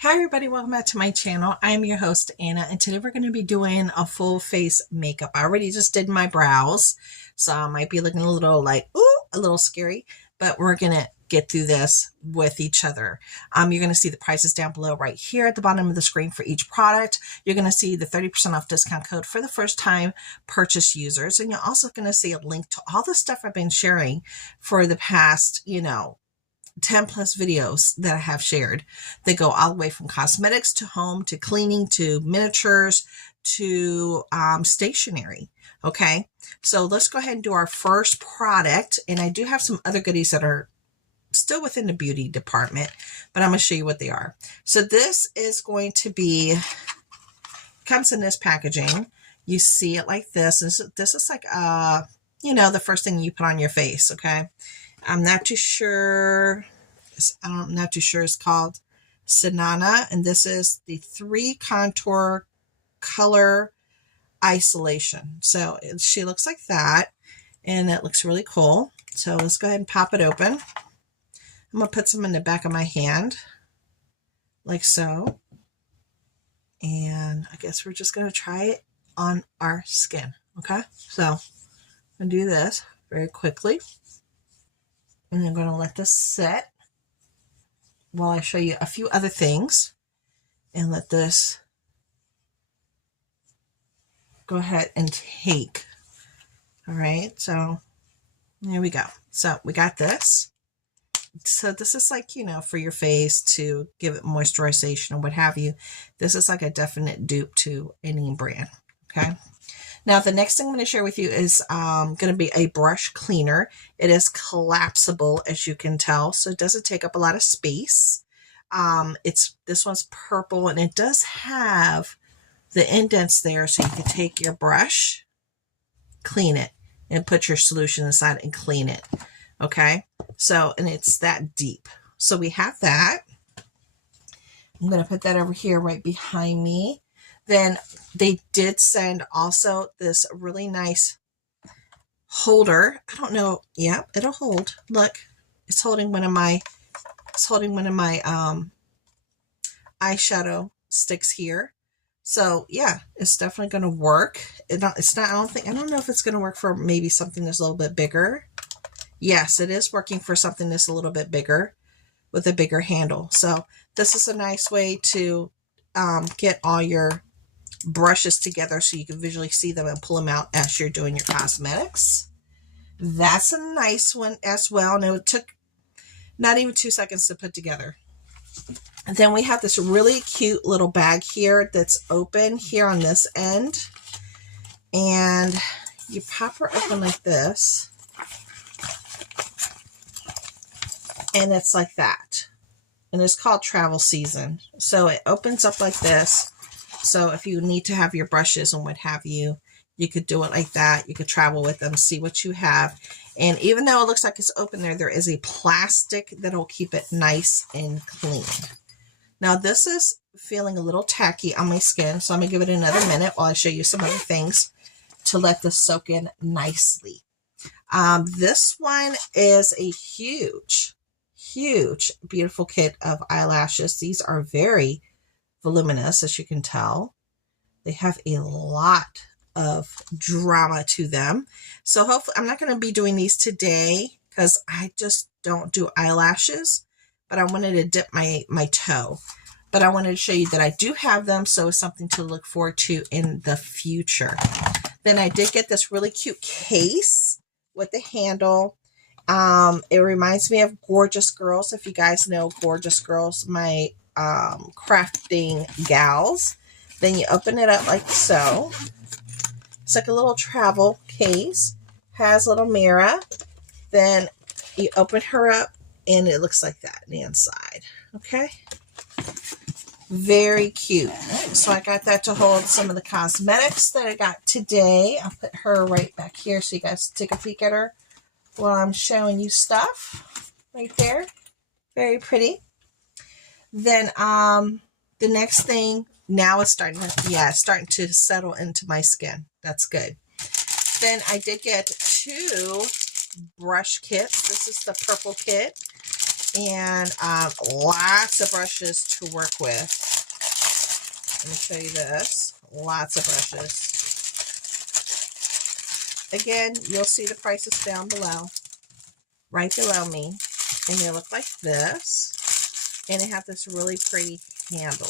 Hi everybody, welcome back to my channel. I am your host Anna, and today we're going to be doing a full face makeup. I already just did my brows, so I might be looking a little like, ooh, a little scary, but we're going to get through this with each other. You're going to see the prices down below right here at the bottom of the screen for each product. You're going to see the 30% off discount code for the first time purchase users, and you're also going to see a link to all the stuff I've been sharing for the past, 10 plus videos that I have shared. They go all the way from cosmetics to home to cleaning to miniatures to stationery. Okay, so let's go ahead and do our first product. And I do have some other goodies that are still within the beauty department, but I'm going to show you what they are. So this is going to be, comes in this packaging. You see it like this. This is like, the first thing you put on your face. Okay. I'm not too sure. I'm not too sure. It's called Sinana, and this is the 3 contour color isolation. So she looks like that, and it looks really cool. So let's go ahead and pop it open. I'm gonna put some in the back of my hand, like so. And I guess we're just gonna try it on our skin. Okay, so I'm gonna do this very quickly. And I'm going to let this set while I show you a few other things, and let this go ahead and take. All right, so there we go. So we got this. So this is like, for your face to give it moisturization or what have you. This is like a definite dupe to any brand. Okay. Now, the next thing I'm going to share with you is going to be a brush cleaner. It is collapsible, as you can tell, so it doesn't take up a lot of space. This one's purple, and it does have the indents there, so you can take your brush, clean it, and put your solution inside and clean it. Okay, so, and it's that deep. So we have that. I'm going to put that over here right behind me. Then they did send also this really nice holder. I don't know. Yeah, it'll hold. Look, it's holding one of my eyeshadow sticks here. So yeah, it's definitely going to work. I don't know if it's going to work for maybe something that's a little bit bigger. Yes, it is working for something that's a little bit bigger with a bigger handle. So this is a nice way to get all your brushes together so you can visually see them and pull them out as you're doing your cosmetics. That's a nice one as well, and it took not even 2 seconds to put together. And then we have this really cute little bag here that's open here on this end, and you pop her open like this, and it's like that, and it's called Travel Season. So it opens up like this. So if you need to have your brushes and what have you, you could do it like that. You could travel with them, see what you have. And even though it looks like it's open there is a plastic that'll keep it nice and clean. Now this is feeling a little tacky on my skin, so I'm going to give it another minute while I show you some other things to let this soak in nicely. This one is a huge, beautiful kit of eyelashes. These are very voluminous, as you can tell. They have a lot of drama to them. So hopefully, I'm not going to be doing these today because I just don't do eyelashes, but I wanted to dip my toe. But I wanted to show you that I do have them, so it's something to look forward to in the future. Then I did get this really cute case with the handle. It reminds me of Gorgeous Girls. If you guys know Gorgeous Girls, my crafting gals. Then you open it up like so. It's like a little travel case. Has a little mirror. Then you open her up and it looks like that on the inside. Okay. Very cute. So I got that to hold some of the cosmetics that I got today. I'll put her right back here so you guys take a peek at her while I'm showing you stuff. Right there. Very pretty. Then the next thing, now it's starting to settle into my skin. That's good. Then I did get 2 brush kits. This is the purple kit. And lots of brushes to work with. Let me show you this. Lots of brushes. Again, you'll see the prices down below, right below me. And they look like this. And they have this really pretty handle.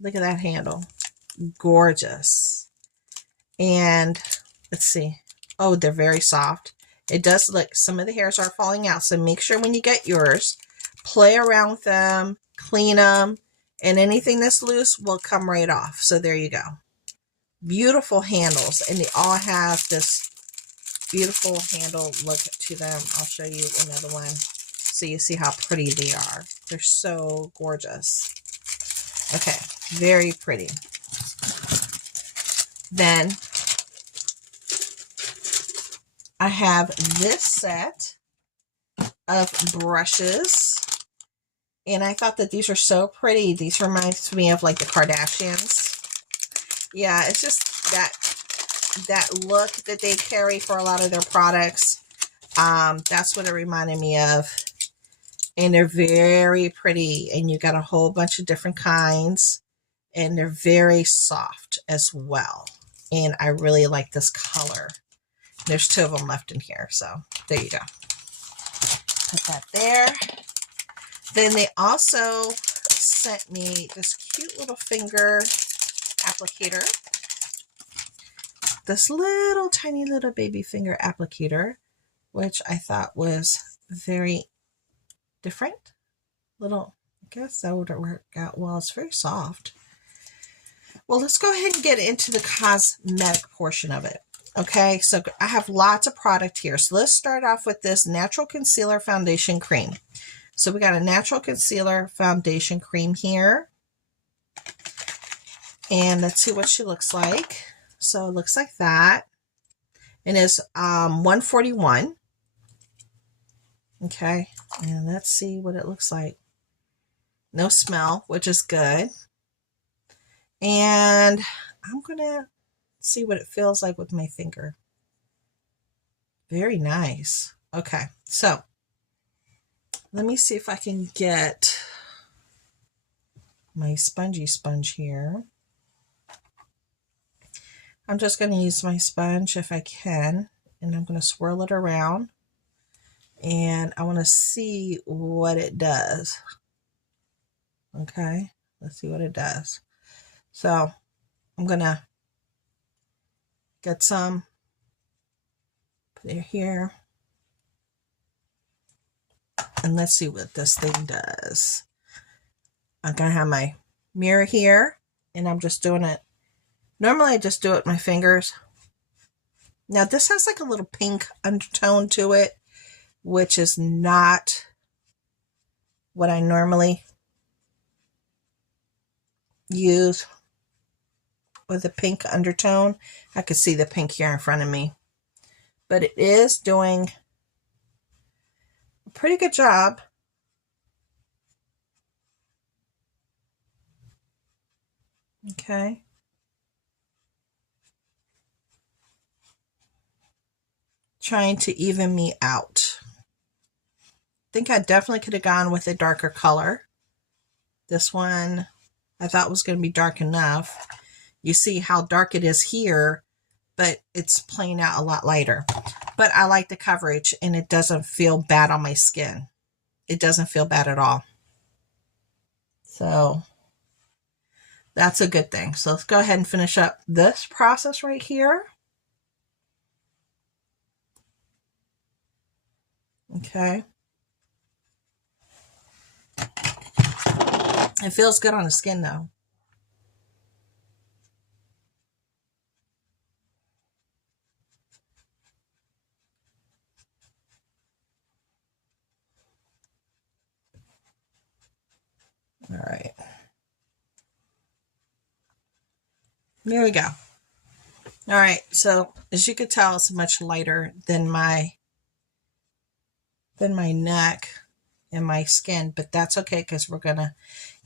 Look at that handle. Gorgeous. And let's see. Oh, they're very soft. It does look, some of the hairs are falling out. So make sure when you get yours, play around with them, clean them, and anything that's loose will come right off. So there you go. Beautiful handles. And they all have this beautiful handle look to them. I'll show you another one so you see how pretty they are. They're so gorgeous. Okay, very pretty. Then I have this set of brushes, and I thought that these are so pretty. These reminds me of like the Kardashians. Yeah, it's just that look that they carry for a lot of their products. That's what it reminded me of. And they're very pretty, and you got a whole bunch of different kinds, and they're very soft as well. And I really like this color. There's 2 of them left in here, so there you go. Put that there. Then they also sent me this cute little finger applicator. This little tiny little baby finger applicator, which I thought was very different. Little, I guess that would work out well. It's very soft. Well, let's go ahead and get into the cosmetic portion of it. Okay, so I have lots of product here. So let's start off with this Natural Concealer Foundation Cream. So we got a Natural Concealer Foundation Cream here. And let's see what she looks like. So it looks like that. And it's $141. Okay, and let's see what it looks like. No smell, which is good. And I'm going to see what it feels like with my finger. Very nice. Okay, so let me see if I can get my spongy sponge here. I'm just going to use my sponge if I can, and I'm going to swirl it around, and I want to see what it does. Okay, let's see what it does. So I'm going to get some, put it here, and let's see what this thing does. I'm going to have my mirror here, and I'm just doing it. Normally I just do it with my fingers. Now this has like a little pink undertone to it, which is not what I normally use with a pink undertone. I could see the pink here in front of me, but it is doing a pretty good job. Okay. Trying to even me out. I think I definitely could have gone with a darker color. This one I thought was going to be dark enough. You see how dark it is here, but it's playing out a lot lighter. But I like the coverage, and it doesn't feel bad on my skin. It doesn't feel bad at all. So that's a good thing. So let's go ahead and finish up this process right here. Okay. It feels good on the skin though. All right. There we go. All right. So as you could tell, it's much lighter than my neck and my skin, but that's okay because we're going to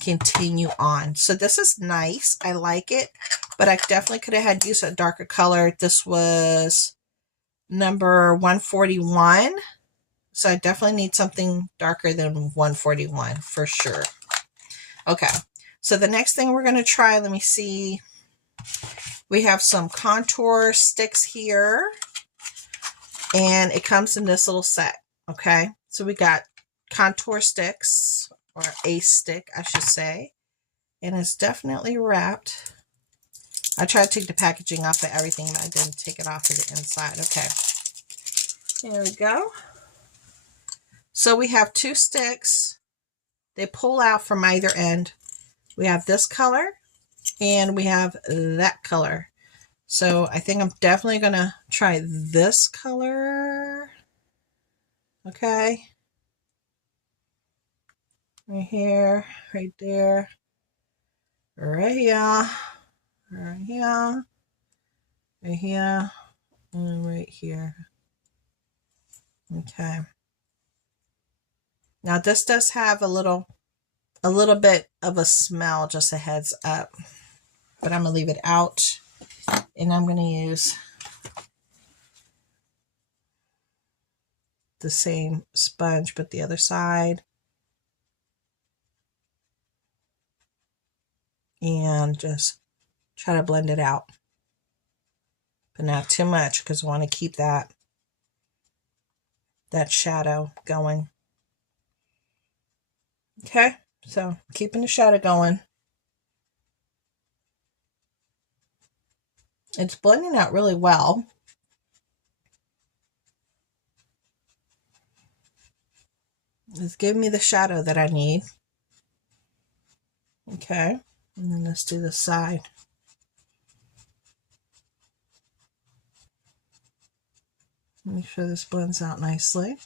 continue on. So this is nice. I like it, but I definitely could have had used a darker color. This was number 141. So I definitely need something darker than 141 for sure. Okay, so the next thing we're going to try, let me see. We have some contour sticks here, and it comes in this little set. Okay, so we got contour sticks, or a stick, I should say, and it's definitely wrapped. I tried to take the packaging off of everything, but I didn't take it off of the inside. Okay, there we go. So we have 2 sticks. They pull out from either end. We have this color and we have that color. So I think I'm definitely going to try this color. Okay. Right here, right there, right here, right here, right here, and right here. Okay. Now this does have a little bit of a smell, just a heads up, but I'm gonna leave it out, and I'm gonna use the same sponge but the other side, and just try to blend it out, but not too much because I want to keep that shadow going. Okay, so keeping the shadow going. It's blending out really well. It's giving me the shadow that I need. Okay, and then let's do the side. Make sure this blends out nicely.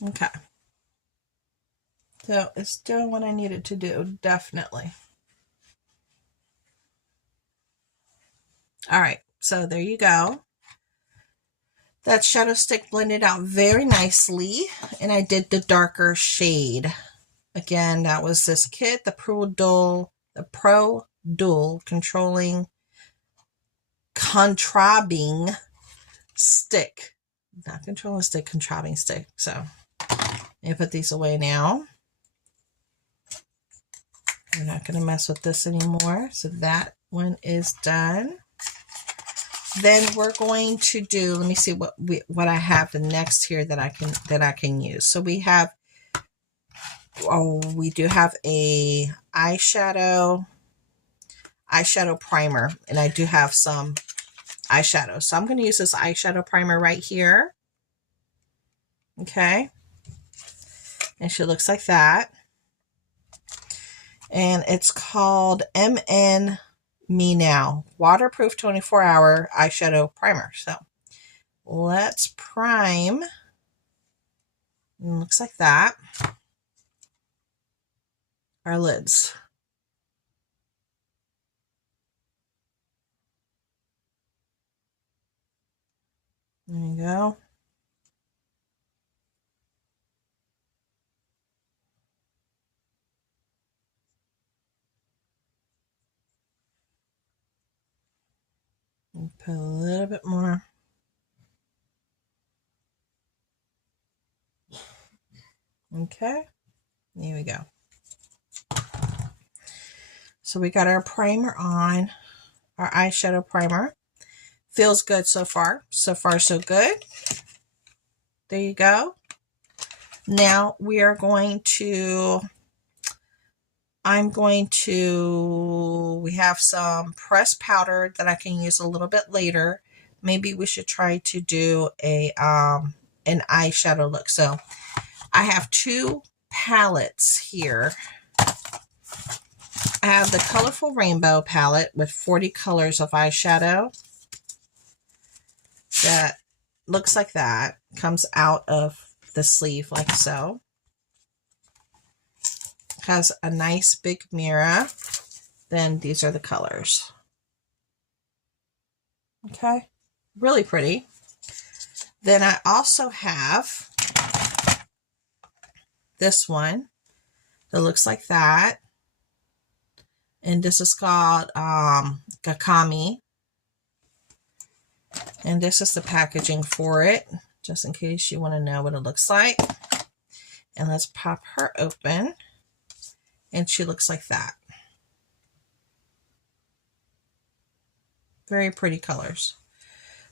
Okay. So it's doing what I needed to do, definitely. All right, so there you go. That shadow stick blended out very nicely, and I did the darker shade. Again, that was this kit, the Pro Dual Contrabing Stick. Not controlling stick, contrabing stick. So I put these away now. We're not going to mess with this anymore. So that one is done. Then we're going to do, let me see what I have the next here that I can use. So we have, we do have a eyeshadow primer, and I do have some eyeshadow. So I'm going to use this eyeshadow primer right here. Okay. And she looks like that. And it's called MN Me Now Waterproof 24-Hour Eyeshadow Primer. So let's prime. And it looks like that. Our lids. There you go. And put a little bit more. Okay, there we go. So we got our primer on, our eyeshadow primer. Feels good so far. So far, so good. There you go. Now we are going to, we have some pressed powder that I can use a little bit later. Maybe we should try to do a an eyeshadow look. So I have 2 palettes here. I have the Colorful Rainbow palette with 40 colors of eyeshadow. That looks like that. Comes out of the sleeve like so. Has a nice big mirror. Then these are the colors. Okay, really pretty. Then I also have this one that looks like that. And this is called Gakami. And this is the packaging for it, just in case you want to know what it looks like. And let's pop her open. And she looks like that. Very pretty colors.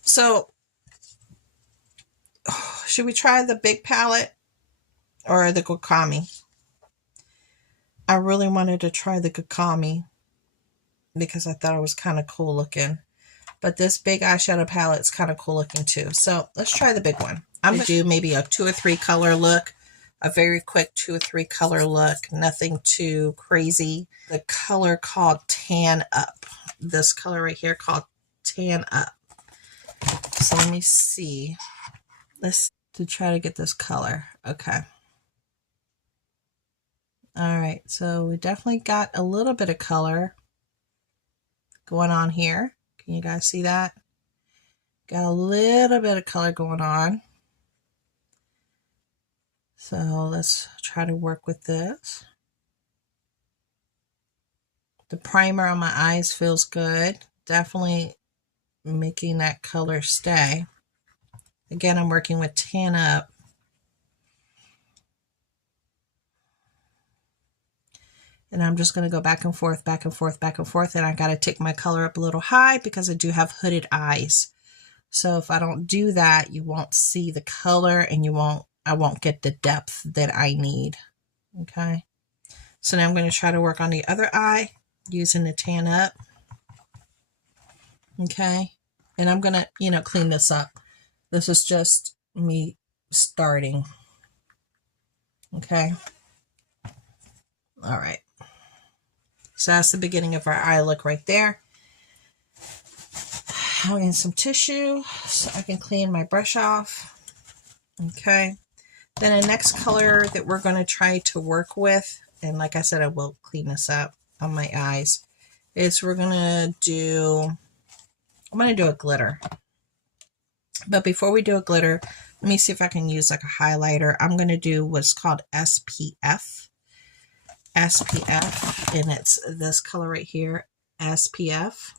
So, should we try the big palette or the Gakami? I really wanted to try the Gakami because I thought it was kind of cool looking. But this big eyeshadow palette is kind of cool looking too. So let's try the big one. I'm going to do maybe a 2 or 3 color look. A very quick 2 or 3 color look. Nothing too crazy. The color called Tan Up. This color right here called Tan Up. So let me see. Let's try to get this color. Okay. All right. So we definitely got a little bit of color going on here. Can you guys see that? Got a little bit of color going on. So let's try to work with this. The primer on my eyes feels good. Definitely making that color stay. Again, I'm working with Tan Up. And I'm just going to go back and forth, back and forth, back and forth. And I got to take my color up a little high because I do have hooded eyes. So if I don't do that, you won't see the color and I won't get the depth that I need. Okay. So now I'm going to try to work on the other eye using the Tan Up. Okay. And I'm going to, clean this up. This is just me starting. Okay. All right. So that's the beginning of our eye look right there. I'll get some tissue so I can clean my brush off. Okay. Then the next color that we're going to try to work with, and like I said, I will clean this up on my eyes, is I'm going to do a glitter. But before we do a glitter, let me see if I can use like a highlighter. I'm going to do what's called SPF. And it's this color right here, SPF.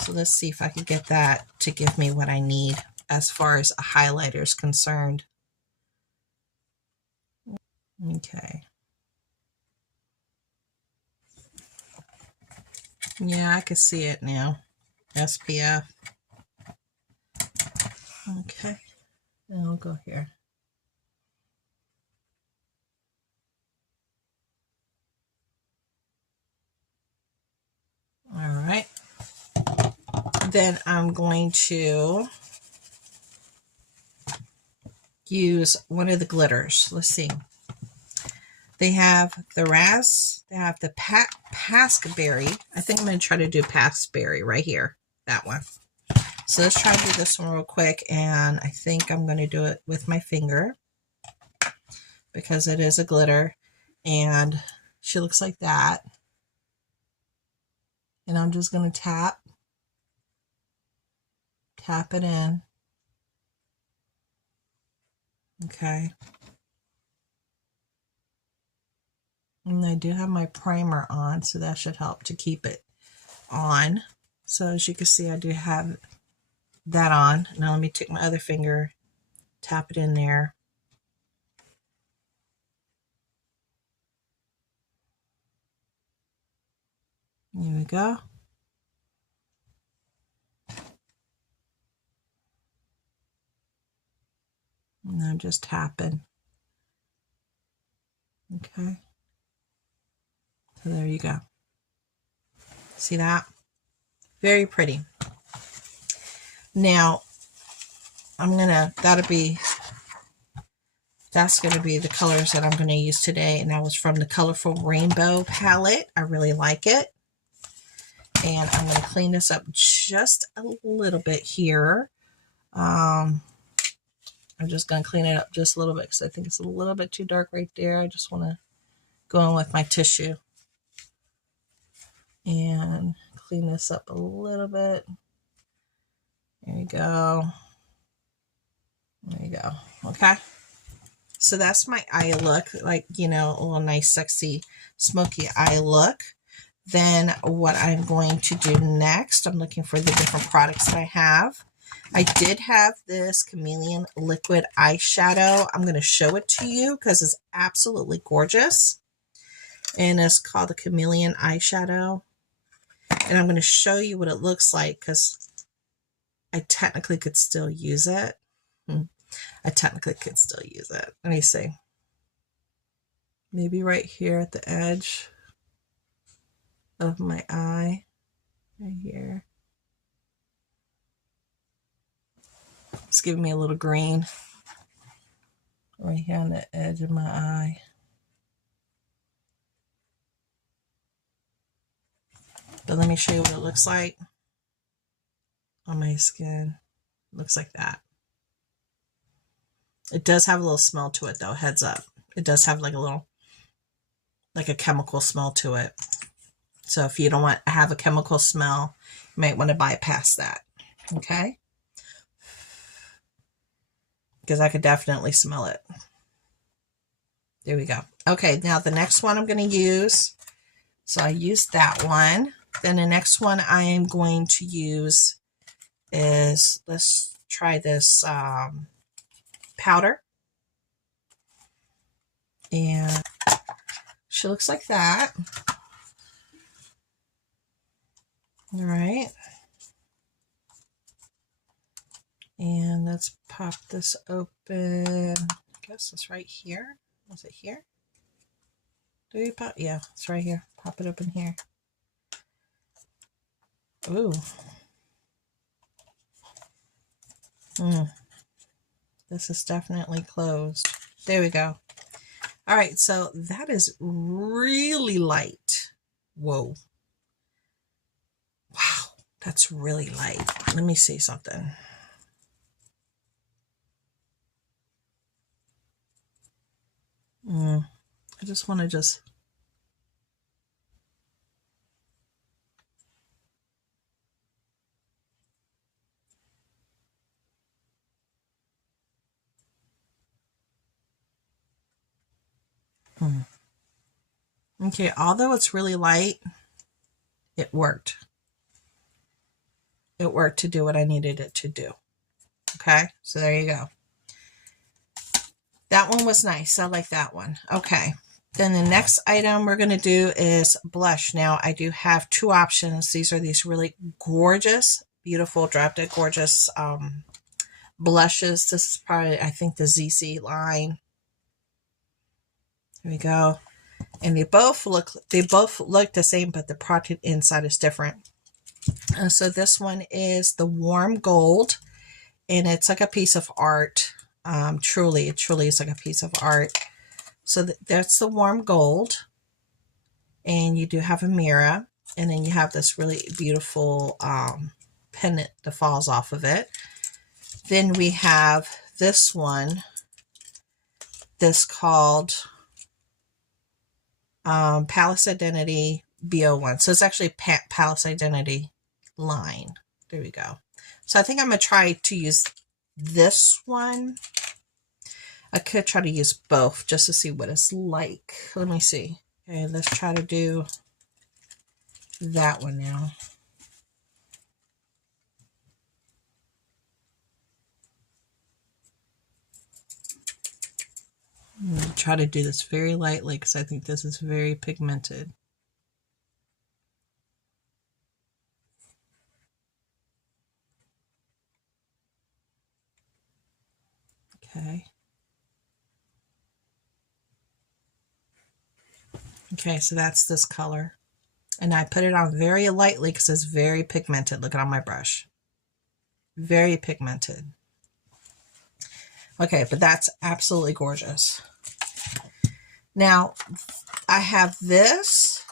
So let's see if I can get that to give me what I need as far as a highlighter is concerned. Okay. Yeah, I can see it now. SPF. Okay. And I'll go here. All right. Then I'm going to use one of the glitters. Let's see. They have the they have the Paskberry. I think I'm going to try to do Paskberry right here. That one. So let's try to do this one real quick. And I think I'm going to do it with my finger because it is a glitter. And she looks like that. And I'm just going to tap it in. Okay. And I do have my primer on, so that should help to keep it on. So as you can see, I do have that on. Now let me take my other finger, tap it in there. Here we go. And I'm just tapping. Okay. So there you go. See that? Very pretty. Now, that's going to be the colors that I'm going to use today. And that was from the Colorful Rainbow palette. I really like it. And I'm going to clean this up just a little bit here. I'm just going to clean it up just a little bit because I think it's a little bit too dark right there. I just want to go in with my tissue and clean this up a little bit. There you go. There you go. Okay. So that's my eye look, like, a little nice, sexy, smoky eye look. Then what I'm going to do next, I'm looking for the different products that I have. I did have this Chameleon liquid eyeshadow. I'm going to show it to you because it's absolutely gorgeous. And it's called the Chameleon eyeshadow. And I'm going to show you what it looks like because I technically could still use it. I technically could still use it. Let me see. Maybe right here at the edge of my eye. Right here. It's giving me a little green. Right here on the edge of my eye. But let me show you what it looks like on my skin. It looks like that. It does have a little smell to it though, heads up. It does have like a little, like a chemical smell to it. So if you don't want to have a chemical smell, you might want to bypass that. Okay? Because I could definitely smell it. There we go. Okay, now the next one I'm going to use. So I used that one. Then the next one I am going to use is, let's try this powder. And she looks like that. All right. And let's pop this open. I guess it's right here. Was it here? Do you pop? Yeah, it's right here. Pop it open here. Ooh. This is definitely closed. There we go. All right, so that is really light. Whoa. Wow, that's really light. Let me see something. I just want to just... Okay, although it's really light, it worked. It worked to do what I needed it to do. Okay, so there you go. That one was nice. I like that one. Okay, then the next item we're going to do is blush. Now, I do have two options. These are these really gorgeous, beautiful, drop dead gorgeous blushes. This is probably, I think, the ZC line. There we go. And they both look the same, but the product inside is different. And so this one is the warm gold, and it's like a piece of art. Truly, it truly is like a piece of art. So that's the warm gold, and you do have a mirror, and then you have this really beautiful pendant that falls off of it. Then we have this one, this called Palace Identity BO1. So it's actually Palace Identity line. There we go. So I think I'm going to try to use this one. I could try to use both just to see what it's like. Let me see. Okay, let's try to do that one now. I'm going to try to do this very lightly because I think this is very pigmented. Okay. Okay, so that's this color. And I put it on very lightly because it's very pigmented. Look at it on my brush. Very pigmented. Okay, but that's absolutely gorgeous. Now, I have this.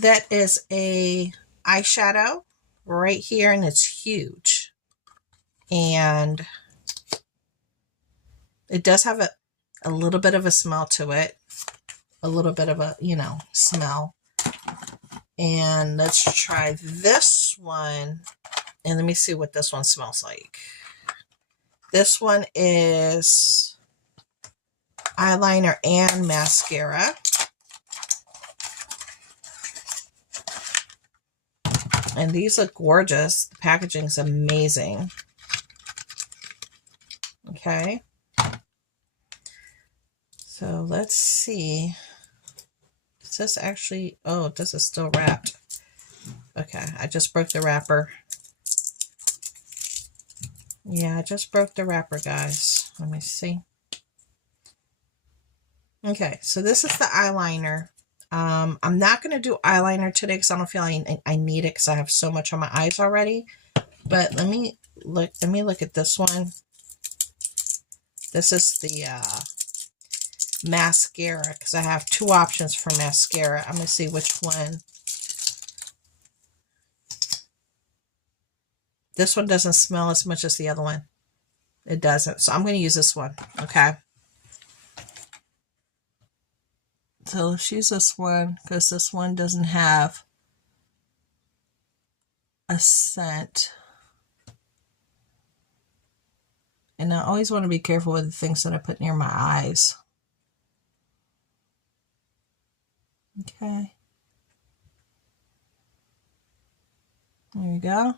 That is a eyeshadow right here, and it's huge. And it does have a little bit of a smell to it. A little bit of a, smell. And let's try this one. And let me see what this one smells like. This one is eyeliner and mascara. And these look gorgeous. The packaging's amazing. Okay. So let's see. Is this actually, oh, this is still wrapped. Okay, I just broke the wrapper. Yeah, I just broke the wrapper, guys. Let me see. Okay, so this is the eyeliner. I'm not going to do eyeliner today because I don't feel I need it because I have so much on my eyes already. But let me look at this one. This is the mascara because I have two options for mascara. I'm going to see which one. This one doesn't smell as much as the other one. It doesn't. So I'm going to use this one. Okay. So let's use this one because this one doesn't have a scent. And I always want to be careful with the things that I put near my eyes. Okay. There you go.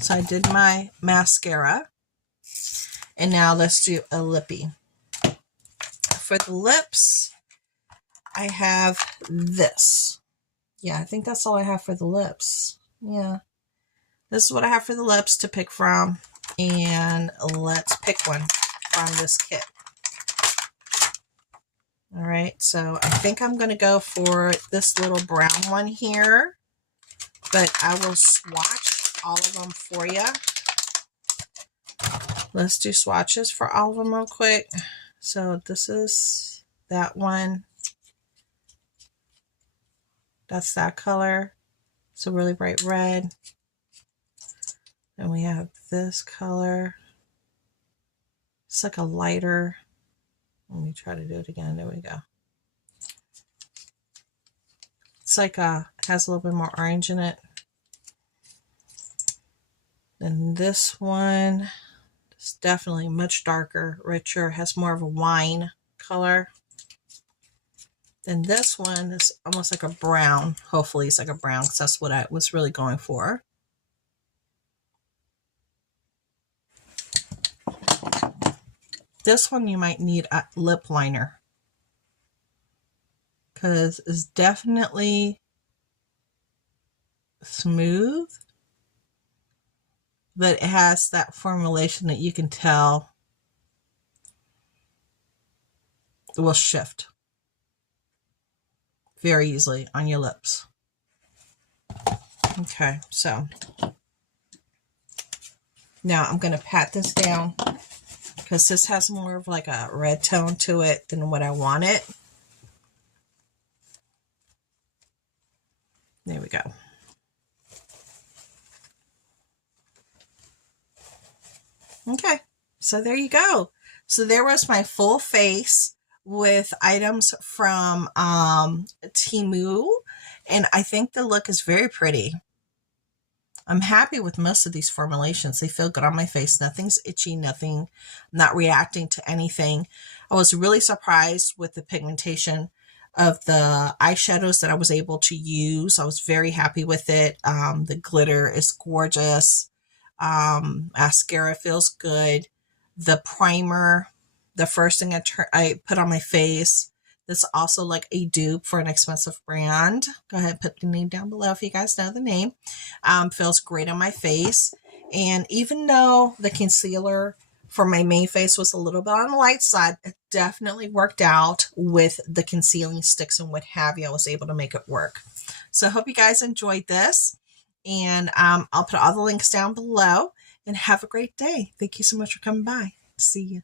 So I did my mascara. And now let's do a lippy. For the lips, I have this. Yeah, I think that's all I have for the lips. Yeah. This is what I have for the lips to pick from. And let's pick one from this kit. All right, so I think I'm going to go for this little brown one here. But I will swatch all of them for you. Let's do swatches for all of them real quick. So this is that one. That's that color. It's a really bright red. And we have this color. It's like a lighter. Let me try to do it again. There we go. It's like has a little bit more orange in it. Then this one is definitely much darker, richer, has more of a wine color. Then this one is almost like a brown. Hopefully it's like a brown because that's what I was really going for. This one you might need a lip liner because it's definitely smooth, but it has that formulation that you can tell it will shift very easily on your lips. Okay, so now I'm going to pat this down because this has more of like a red tone to it than what I wanted. There we go. Okay, so there you go. So there was my full face with items from Temu, and I think the look is very pretty. I'm happy with most of these formulations. They feel good on my face. Nothing's itchy, nothing, not reacting to anything. I was really surprised with the pigmentation of the eyeshadows that I was able to use. I was very happy with it. The glitter is gorgeous. Mascara feels good. The primer, the first thing I put on my face, that's also like a dupe for an expensive brand. Go ahead and put the name down below if you guys know the name. Feels great on my face. And even though the concealer for my main face was a little bit on the light side, it definitely worked out with the concealing sticks and what have you. I was able to make it work. So I hope you guys enjoyed this. And I'll put all the links down below. And have a great day. Thank you so much for coming by. See you.